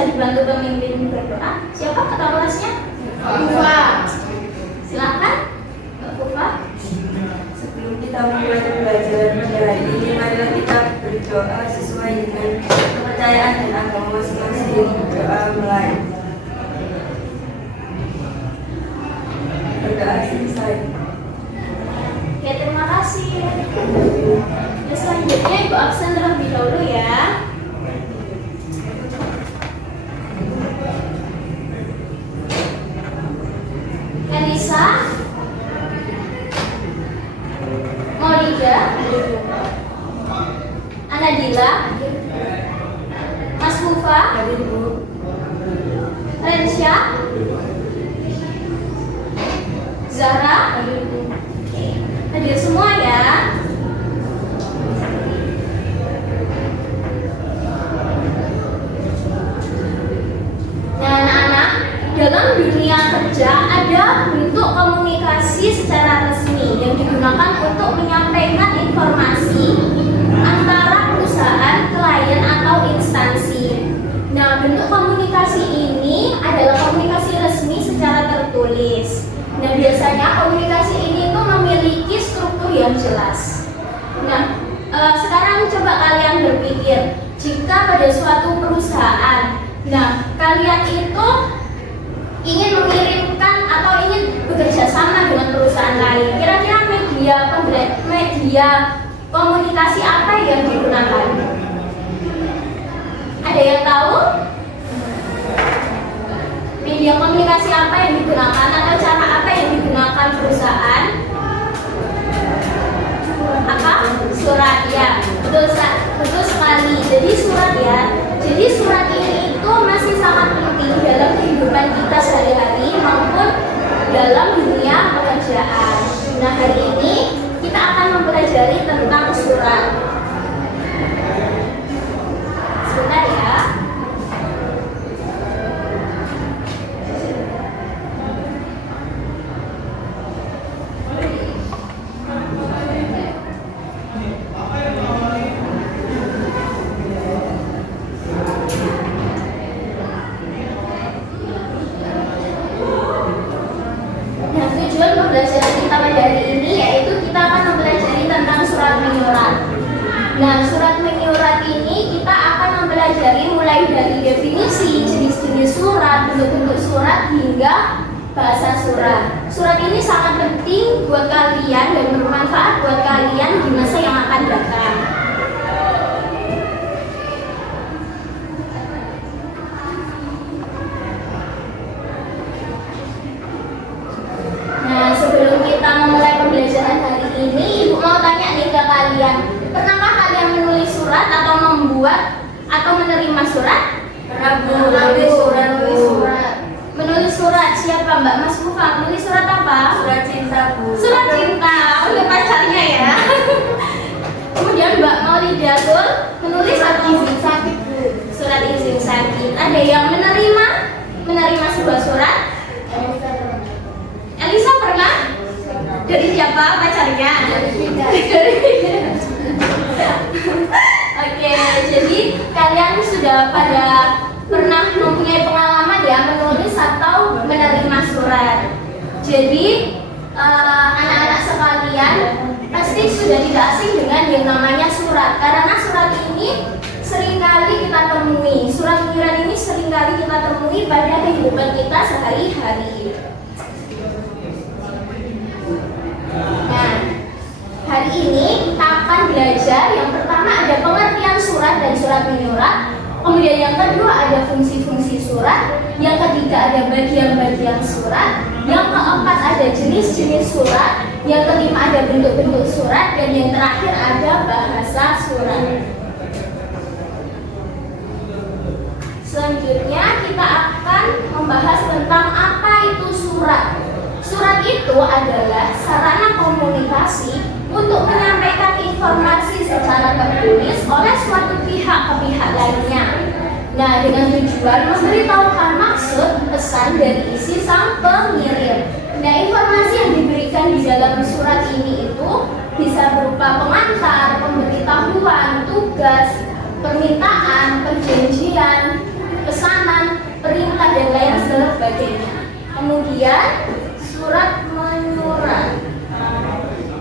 bisa dibantu pemimpin berdoa. Siapa ketua kelasnya? Fufa. Silakan, Mbak Fufa. Sebelum kita memulai pembelajaran pada hari ini, marilah kita berdoa sesuai dengan kepercayaan dan agama masing-masing. Doa mulai. Berdoa selesai. Ya, terima kasih. Ya, selanjutnya Ibu absen terlebih dahulu ya. Elisa, Maulida, Anadila, Mas Mufa, Rensya, Zahra, hadir semua ya. Nah, anak-anak, dalam dunia kerja ada bentuk komunikasi secara resmi yang digunakan untuk menyampaikan informasi antara perusahaan, klien, atau instansi. Nah, bentuk komunikasi ini adalah komunikasi resmi secara tertulis. Nah, biasanya komunikasi ini tuh memiliki struktur yang jelas. Nah, sekarang coba kalian berpikir, jika pada suatu perusahaan, nah, kalian itu ingin mengirimkan atau ingin bekerja sama dengan perusahaan lain, kira-kira media komunikasi apa yang digunakan? Ada yang tahu? Media komunikasi apa yang digunakan atau cara apa yang digunakan perusahaan? Apa? Surat ya, betul sekali. Jadi surat ya. Jadi surat ini itu masih sangat penting dalam kehidupan kita sehari-hari maupun dalam dunia pekerjaan. Nah, hari ini kita akan mempelajari tentang surat. Sebentar ya. Pembelajaran kita pada hari ini yaitu kita akan mempelajari tentang surat menyurat. Nah, surat menyurat ini kita akan mempelajari mulai dari definisi, jenis-jenis surat, bentuk-bentuk surat hingga bahasa surat. Surat ini sangat penting buat kalian dan bermanfaat buat kalian di masa yang akan datang. Nah, sebelum kita memulai pembelajaran hari ini, Ibu mau tanya nih ke kalian, pernahkah kalian menulis surat atau membuat atau menerima surat? Pernah menulis surat. Menulis surat siapa Mbak? Mas Mufa, menulis surat apa? Surat cinta, Bu. Surat cinta untuk pacarnya ya. Kemudian Mbak Maulidatul menulis surat izin sakit, Bu. Surat izin sakit. Ada yang menerima sebuah surat? Elisa pernah? Dari siapa pacarnya? Oke, jadi kalian sudah pada pernah mempunyai pengalaman ya menulis atau menerima surat. Jadi anak-anak sekalian pasti sudah tidak asing dengan yang namanya surat, karena surat ini seringkali kita temui. Surat menyurat ini seringkali kita temui pada kehidupan kita sehari-hari. Nah, hari ini kita akan belajar yang pertama ada pengertian surat dan surat menyurat. Kemudian yang kedua ada fungsi-fungsi surat. Yang ketiga ada bagian-bagian surat. Yang keempat ada jenis-jenis surat. Yang kelima ada bentuk-bentuk surat. Dan yang terakhir ada bahasa surat. Selanjutnya kita akan membahas tentang apa itu surat. Surat itu adalah sarana komunikasi untuk menyampaikan informasi secara tertulis oleh suatu pihak ke pihak lainnya. Nah, dengan tujuan memberitahukan maksud pesan dari isi sang pengirim. Nah, informasi yang diberikan di dalam surat ini itu bisa berupa pengantar, pemberitahuan, tugas, permintaan, perjanjian, pesanan, Kemudian surat menyurat.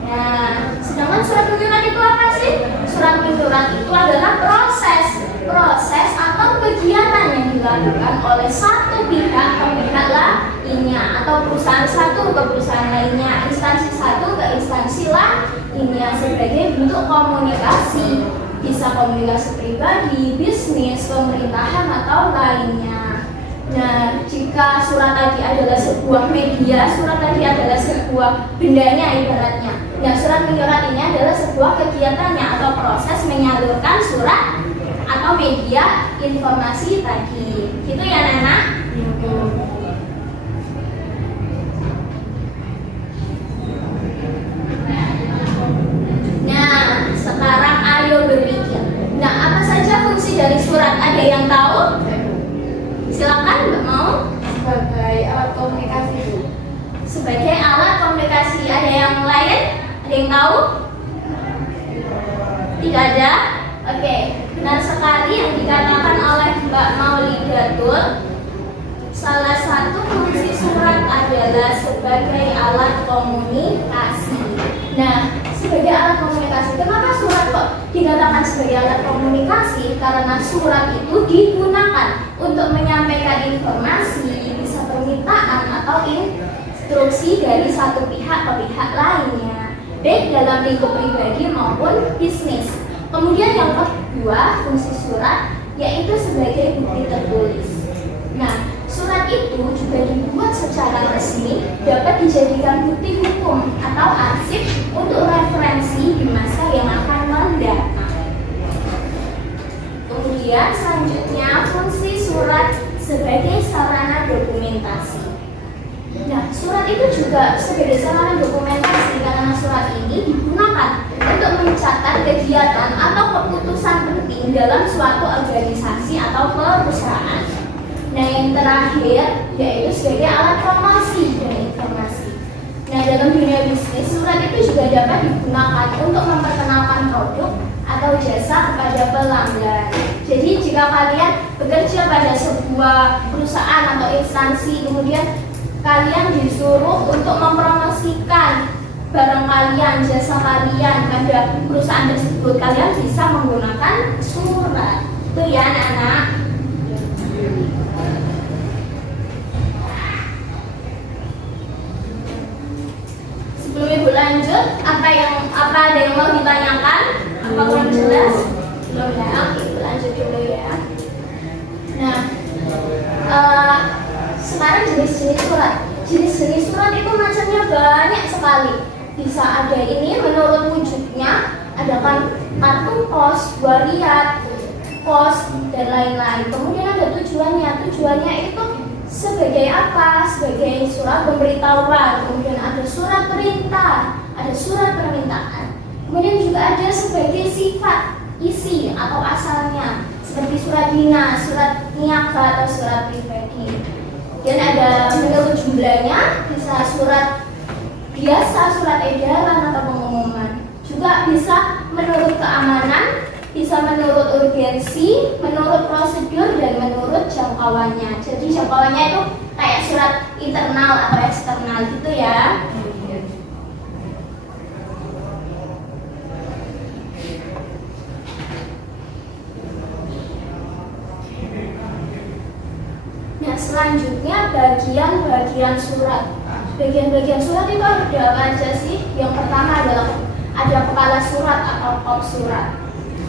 Nah, sedangkan surat menyurat itu apa sih? Surat menyurat itu adalah proses atau kegiatan yang dilakukan oleh satu pihak ke pihak lainnya, atau perusahaan satu ke perusahaan lainnya, instansi satu ke instansi lainnya, sebagai bentuk komunikasi. Bisa komunikasi pribadi, bisnis, pemerintahan, atau lainnya. Nah, jika surat tadi adalah sebuah media, surat tadi adalah sebuah bendanya ibaratnya. Nah, surat menyurat ini adalah sebuah kegiatannya atau proses menyalurkan surat atau media informasi tadi. Gitu ya, Nana? Nah, sekarang ayo berpikir. Nah, apa saja fungsi dari surat? Ada yang tahu? Silakan, Mbak mau? Sebagai alat komunikasi, Bu. Sebagai alat komunikasi. Ada yang lain? Ada yang tahu? Tidak ada? Oke, benar sekali yang dikatakan oleh Mbak Maulidatul. Salah satu fungsi surat adalah sebagai alat komunikasi. Nah, sebagai alat komunikasi, kenapa surat kok dikatakan sebagai alat komunikasi? Karena surat itu digunakan untuk menyampaikan informasi, bisa permintaan atau instruksi dari satu pihak ke pihak lainnya, baik dalam lingkup pribadi maupun bisnis. Kemudian yang kedua, fungsi surat yaitu sebagai bukti tertulis. Nah, surat itu juga dibuat secara resmi, dapat dijadikan bukti hukum atau arsip untuk referensi di masa yang akan mendatang. Kemudian selanjutnya, fungsi surat sebagai sarana dokumentasi. Nah, surat itu juga sebagai sarana dokumentasi karena surat ini digunakan untuk mencatat kegiatan atau keputusan penting dalam suatu organisasi atau perusahaan. Nah, yang terakhir yaitu sebagai alat promosi dan informasi. Nah, dalam dunia bisnis, surat itu juga dapat digunakan untuk memperkenalkan produk atau jasa kepada pelanggan. Jadi, jika kalian bekerja pada sebuah perusahaan atau instansi, kemudian kalian disuruh untuk mempromosikan barang kalian, jasa kalian pada perusahaan tersebut, kalian bisa menggunakan surat. Itu ya, anak-anak. Sebelum Ibu lanjut, apa ada yang mau ditanyakan? Apa kurang jelas? Belum ya? Oke, Ibu lanjut dulu ya. Nah, sekarang jenis-jenis surat. Jenis-jenis surat itu macamnya banyak sekali. Bisa ada ini menurut wujudnya, ada kartu pos, wariat, pos, dan lain-lain. Kemudian ada tujuannya. Tujuannya itu sebagai apa? Sebagai surat pemberitahuan. Kemudian ada surat perintah, ada surat permintaan. Kemudian juga ada sebagai sifat, isi atau asalnya, seperti surat dinas, surat niaga atau surat pribadi. Dan ada menurut jumlahnya, bisa surat biasa, surat edaran atau pengumuman. Juga bisa menurut keamanan, bisa menurut urgensi, menurut prosedur, dan menurut jangkauannya. Jadi jangkauannya itu kayak surat internal atau eksternal gitu ya. Nah, selanjutnya bagian-bagian surat. Bagian-bagian surat itu ada apa aja sih? Yang pertama adalah ada kepala surat atau kop surat.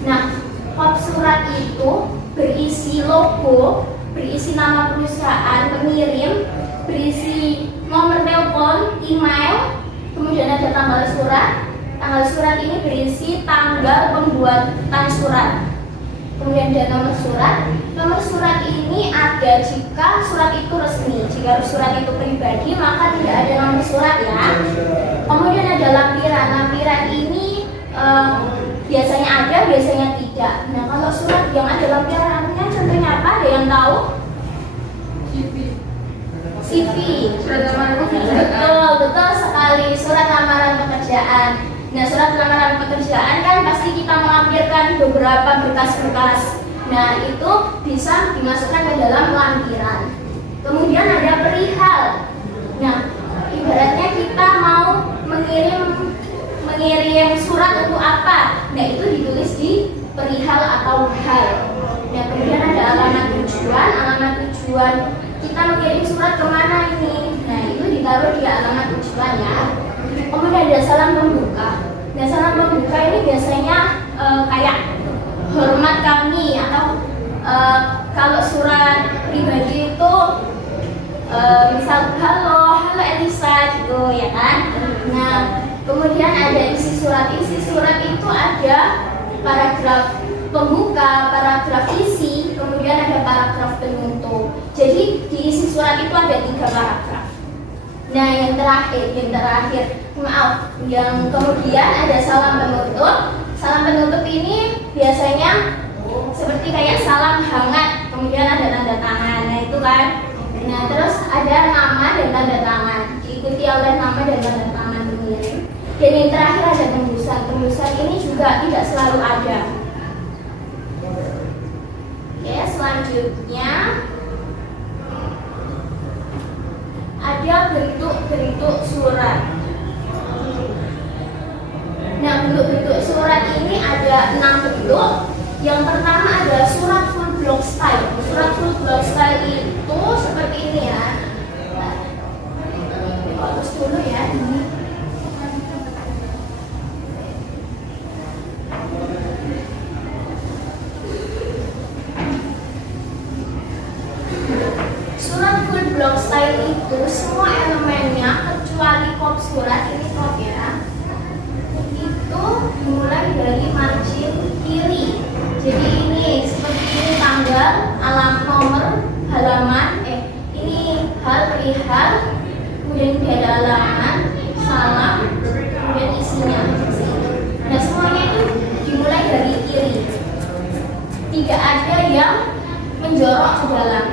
Nah, kop surat itu berisi logo, berisi nama perusahaan pengirim, berisi nomor telepon, email, kemudian ada tanggal surat. Tanggal surat ini berisi tanggal pembuatan surat. Kemudian ada nomor surat. Nomor surat ini ada jika surat itu resmi. Jika surat itu pribadi, maka tidak ada nomor surat ya. Kemudian ada lampiran. Lampiran ini biasanya ada, biasanya tidak. Nah, kalau surat yang ada lampirannya contohnya apa? Ada yang tahu? CV. Surat lamaran Betul, betul sekali. Surat lamaran pekerjaan. Nah, surat lamaran pekerjaan kan pasti kita melampirkan beberapa berkas-berkas. Nah, itu bisa dimasukkan ke dalam lampiran. Kemudian ada perihal. surat untuk apa? Nah, itu ditulis di perihal atau hal. Nah, kemudian ada alamat tujuan kita mengirim surat kemana ini? Nah, itu ditaruh di alamat tujuan ya. Kemudian ada salam pembuka. Nah, salam pembuka ini biasanya kayak hormat kami, atau kalau surat pribadi itu misal halo Elisa gitu ya kan. Nah, kemudian ada isi surat itu ada paragraf pembuka, paragraf isi, kemudian ada paragraf penutup. Jadi di isi surat itu ada 3 paragraf. Nah, yang terakhir, yang kemudian ada salam penutup. Salam penutup ini biasanya seperti kayak salam hangat, kemudian ada tanda tangan. Nah, itu kan. Nah, terus ada nama dan tanda tangan, diikuti oleh nama dan tanda tangan pengirim. Dan yang terakhir ada tembusan. Tembusan ini juga tidak selalu ada. Oke, selanjutnya ada bentuk-bentuk surat. Nah, bentuk-bentuk surat ini ada 6 bentuk. Yang pertama ada surat full block style. Surat full block style itu seperti ini ya. Fokus dulu ya ini. Surat full block style itu semua elemennya kecuali kop surat, ini kop ya, itu dimulai dari margin kiri. Jadi ini seperti ini tanggal, nomor, halaman, ini perihal, kemudian ada halaman, salam, kemudian isinya. Nah, semuanya itu dimulai dari kiri. Tidak ada yang menjorok ke dalam.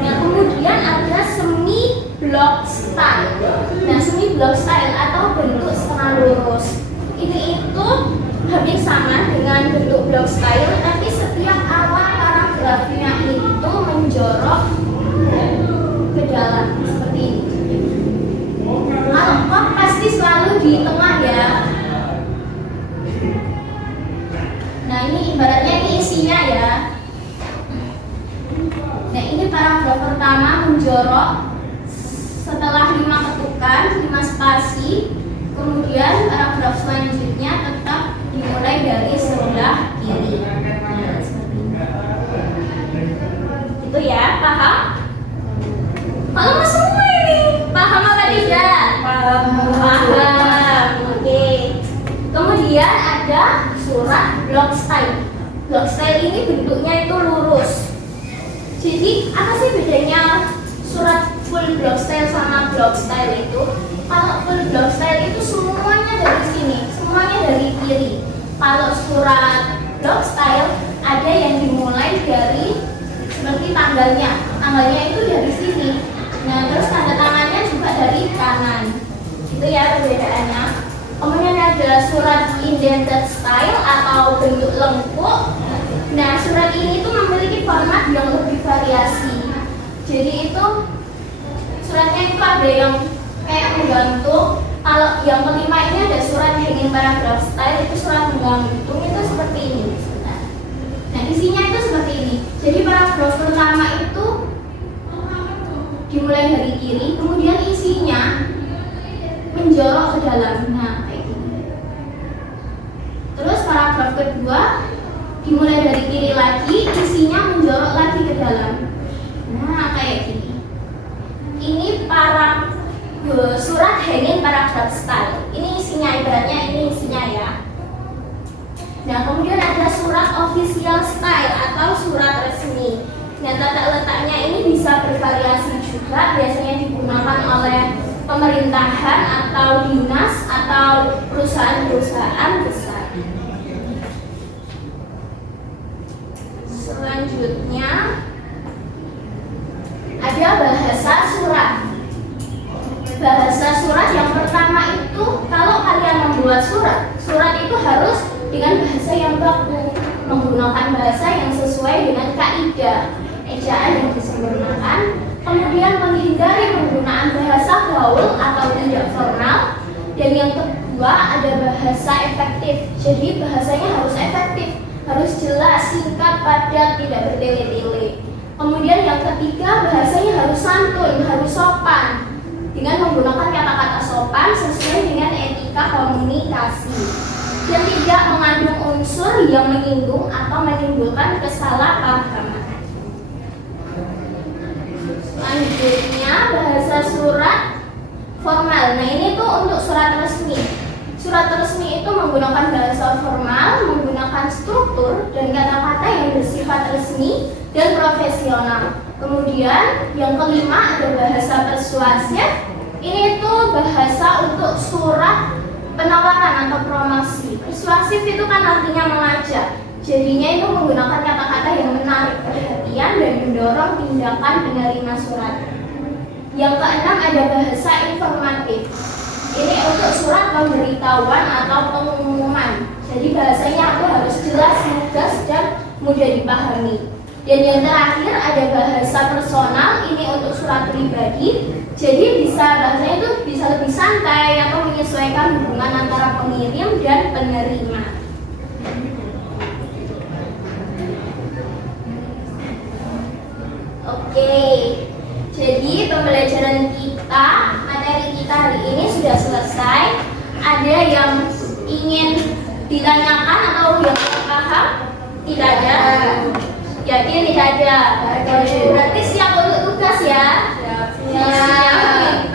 Nah, kemudian ada semi block style. Nah, semi block style atau bentuk setengah lurus. Ini itu hampir sama dengan bentuk block style, tapi setiap awal paragrafnya itu menjorok ke dalam seperti ini. Kalau kop pasti selalu di tengah ya. Nah, ini ibaratnya ini isinya ya. Nah, ini paragraf pertama menjorok setelah 5 ketukan, 5 spasi. Kemudian paragraf selanjutnya tetap dimulai dari sebelah kiri. Nah, seperti ini. Itu ya, paham? Kalau semua ini paham apa tidak? Paham. Oke. Kemudian ada surat block style. Block style ini bentuknya itu lurus. Jadi apa sih bedanya surat full block style sama block style itu? Kalau full block style itu semuanya dari sini, semuanya dari kiri. Kalau surat block style ada yang dimulai dari seperti tanggalnya itu dari sini. Nah, terus tanda tangannya juga dari kanan. Itu ya perbedaannya. Kemudian ada surat indented style atau bentuk lengkuk. Nah, surat ini itu memiliki format yang lebih variasi. Jadi itu suratnya itu ada yang kayak menggantung. Kalau yang kelima ini ada surat hanging paragraph style, itu surat menggantung, itu seperti ini. Nah, isinya itu seperti ini. Jadi paragraf pertama itu dimulai dari kiri, kemudian isinya menjorok ke dalam. Nah, kayak gini. Terus paragraf kedua dimulai dari kiri lagi, isinya menjorok lagi ke dalam. Nah, kayak gini. Ini surat hanging paragraph style. Ini isinya, ibaratnya ini isinya ya. Nah, kemudian ada surat official style atau surat resmi. Nah, tata letaknya ini bisa bervariasi juga, biasanya digunakan oleh pemerintahan atau dinas atau perusahaan-perusahaan besar. Selanjutnya ada bahasa surat. Bahasa surat yang pertama itu kalau kalian membuat surat itu harus dengan bahasa yang baku, menggunakan bahasa yang sesuai dengan kaidah, ejaan yang disempurnakan, kemudian menghindari penggunaan bahasa gaul atau tidak formal, dan kedua ada bahasa efektif. Jadi bahasanya harus efektif, harus jelas, singkat, padat, tidak bertele-tele. Kemudian yang ketiga, bahasanya harus santun, harus sopan dengan menggunakan kata-kata sopan sesuai dengan etika komunikasi dan tidak mengandung unsur yang menyinggung atau menimbulkan kesalahpahaman. Selanjutnya bahasa surat formal. Nah ini tuh untuk surat resmi. Surat resmi itu menggunakan bahasa formal, menggunakan struktur dan kata-kata yang bersifat resmi dan profesional. Kemudian yang kelima ada bahasa persuasif. Ini tuh bahasa untuk surat penawaran atau promosi. Persuasif itu kan artinya mengajak. Jadinya itu menggunakan kata-kata yang menarik perhatian dan mendorong tindakan penerima surat. Yang keenam ada bahasa informatif. Ini untuk surat pemberitahuan atau pengumuman. Jadi bahasanya itu harus jelas, lugas, dan mudah dipahami. Dan yang terakhir ada bahasa personal. Ini untuk surat pribadi. Jadi bahasanya itu bisa lebih santai atau menyesuaikan hubungan antara pengirim dan penerima. Oke, jadi pembelajaran kita, materi kita hari ini sudah selesai. Ada yang ingin ditanyakan atau yang belum paham? Tidak ada. Yakin tidak ada. Berarti siap untuk tugas ya? Siap.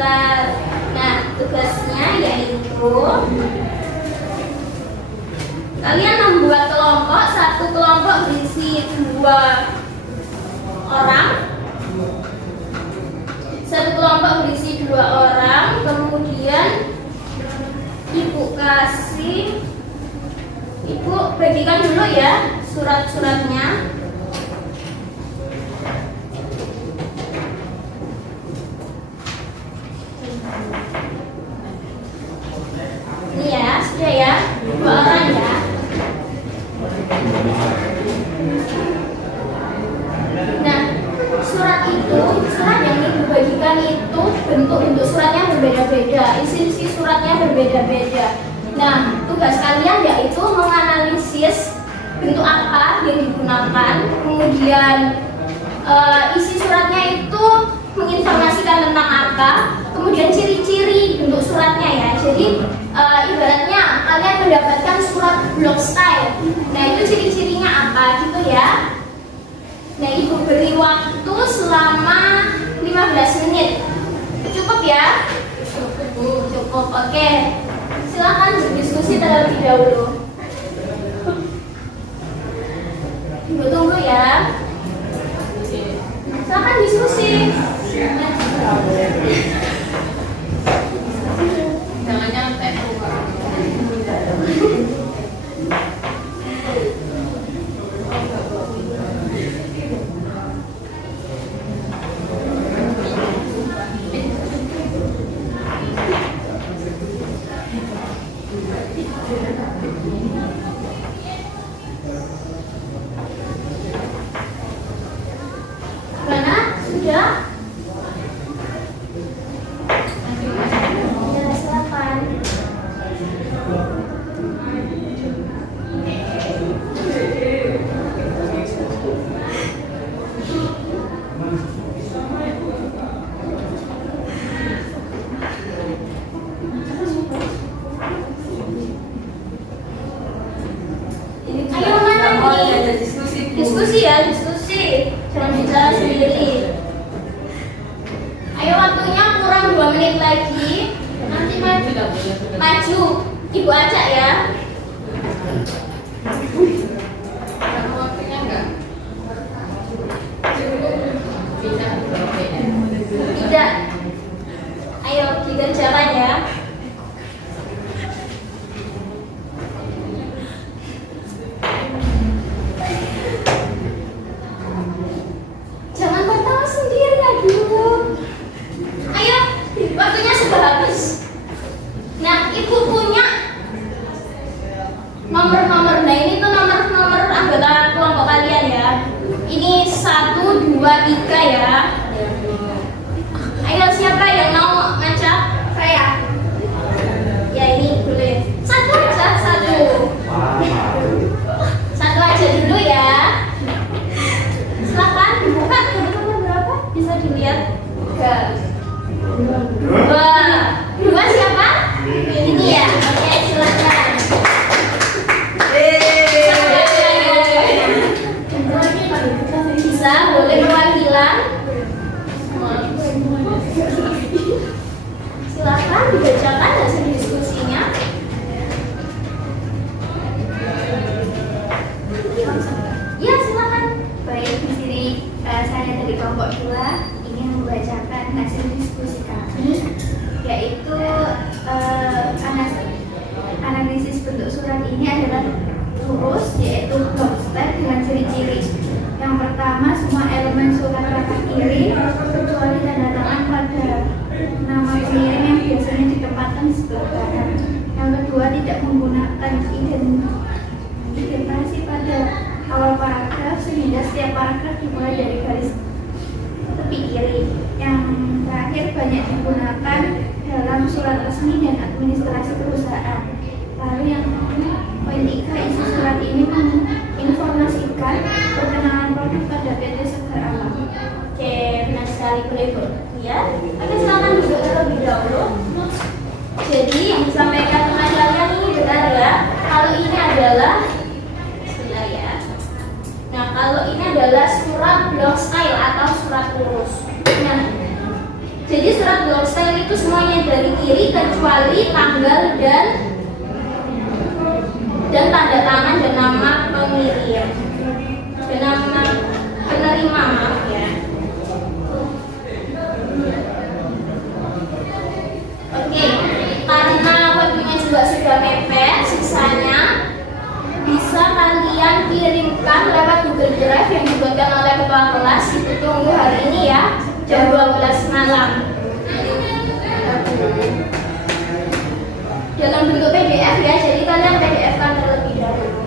Nah, tugasnya yaitu kalian membuat kelompok. Satu kelompok berisi 2 orang. Satu kelompok berisi 2 orang. Kemudian ibu bagikan dulu ya surat-suratnya. Ini ya, sudah ya, 2 orang ya. Nah, surat yang dibagikan itu bentuk suratnya berbeda-beda, isi suratnya berbeda-beda. Nah, tugas kalian yaitu menganalisis bentuk apa yang digunakan, kemudian isi suratnya itu menginformasikan tentang apa, kemudian ciri-ciri bentuk suratnya ya. Jadi ibaratnya kalian mendapatkan surat blog style. Nah itu ciri-cirinya apa gitu ya. Nah ibu beri waktu selama 15 menit. Cukup ya? Cukup. Oke. Silakan berdiskusi terlebih dahulu. Ibu tunggu ya. Silakan diskusi. Jangan nyantai. Gimana? Sudah? Ya, silakan. Ayo mana ini? Diskusi ya, diskusi. Jangan bicara sendiri. Ayo waktunya kurang 2 menit lagi. Nanti maju. Ibu ajak ya. Kamu waktunya enggak? Bisa. Tidak. Ayo dikerjakan ya. Jangan ketawa sendiri lagi. Ayo, waktunya sudah habis. Nah, ibu punya nomor-nomor. Nah, ini tuh nomor-nomor anggota kelompok kalian ya. Ini 1, 2, 3 ya. Ayo, siapa yang mau ngajak? Saya. Ya, ini boleh. Gagal. Dua siapa? Ini ya. Oke, silakan. Bisa, boleh perwakilan. Silakan dibacakan hasil diskusinya. Ya, silakan. Baik, di sini saya dari kelompok 2 ingin membacakan hasil diskusi kami, yaitu analisis bentuk surat ini adalah lurus, yaitu block style dengan ciri-ciri. Yang pertama, semua elemen surat rata kiri kecuali tanda tangan pada nama pengirim yang biasanya ditempatkan di sebelah kanan. Yang kedua, tidak menggunakan indentasi pada awal paragraf sehingga setiap paragraf dimulai dari garis tepi kiri. Yang terakhir, banyak digunakan dalam surat resmi dan administrasi perusahaan. Lalu yang poin 3, isi surat ini menginformasikan perkenalan produk pada PT Segar Alam. Oke, benar sekali, boleh Bu. Ya. Oke, silakan duduk terlebih dahulu. Jadi yang disampaikan teman kalian ini benar ya. Kalau ini adalah Bismillah ya. Nah, kalau ini adalah surat block style atau surat lurus. Nah, jadi surat block style itu semuanya dari kiri kecuali tanggal dan tanda tangan dan nama pengirim dan nama penerima, maaf ya. Oke, karena waktunya juga sudah mepet, sisanya bisa kalian kirimkan lewat Google Drive yang dibuatkan oleh ketua kelas. Ditunggu hari ini ya, jam 12 malam. Dalam bentuk PDF ya, jadi kalian PDF kan terlebih dahulu.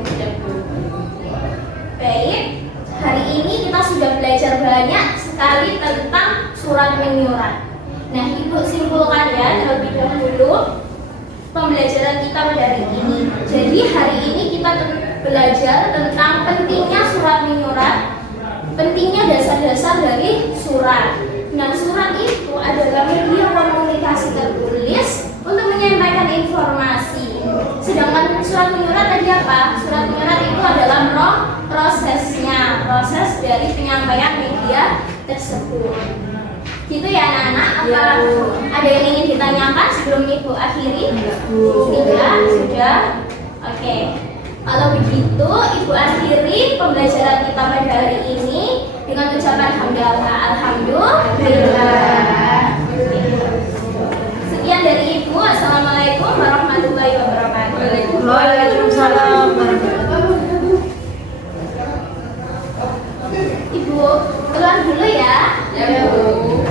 Baik, hari ini kita sudah belajar banyak sekali tentang surat menyurat. Nah, Ibu simpulkan ya terlebih dahulu pembelajaran kita pada hari ini. Jadi hari ini kita belajar tentang pentingnya surat menyurat, pentingnya dasar-dasar dari surat. Nah, surat itu adalah media komunikasi tertulis untuk menyampaikan informasi. Sedangkan surat menyurat tadi apa? Surat menyurat itu adalah prosesnya, proses dari penyampaian media tersebut. Gitu ya anak-anak? Apa ada yang ingin ditanyakan sebelum Ibu akhiri? Tidak? Sudah? Oke. Kalau begitu Ibu akhiri pembelajaran kita pada hari ini dengan ucapan hamdalah. Alhamdulillah. Sekian dari Ibu. Assalamualaikum warahmatullahi wabarakatuh. Waalaikumsalam warahmatullahi wabarakatuh. Ibu keluar dulu ya. Ya, Bu.